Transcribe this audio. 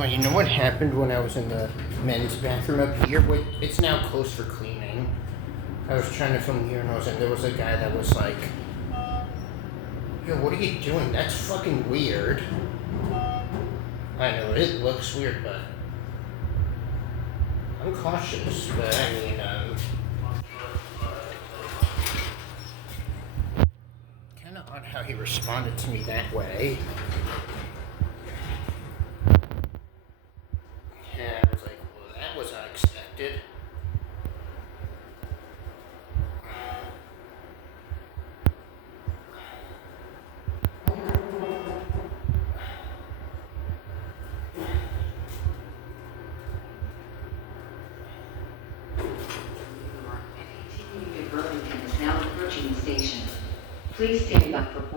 Well, you know what happened when I was in the men's bathroom up here? Wait, it's now closed for cleaning. I was trying to film here and there was a guy that was like, yo, what are you doing? That's fucking weird. I know, it looks weird, but I'm cautious, but I mean, kinda odd how he responded to me that way. Yeah, I was like, well, that was unexpected. Burlington is now approaching the station. Please stand by for boarding.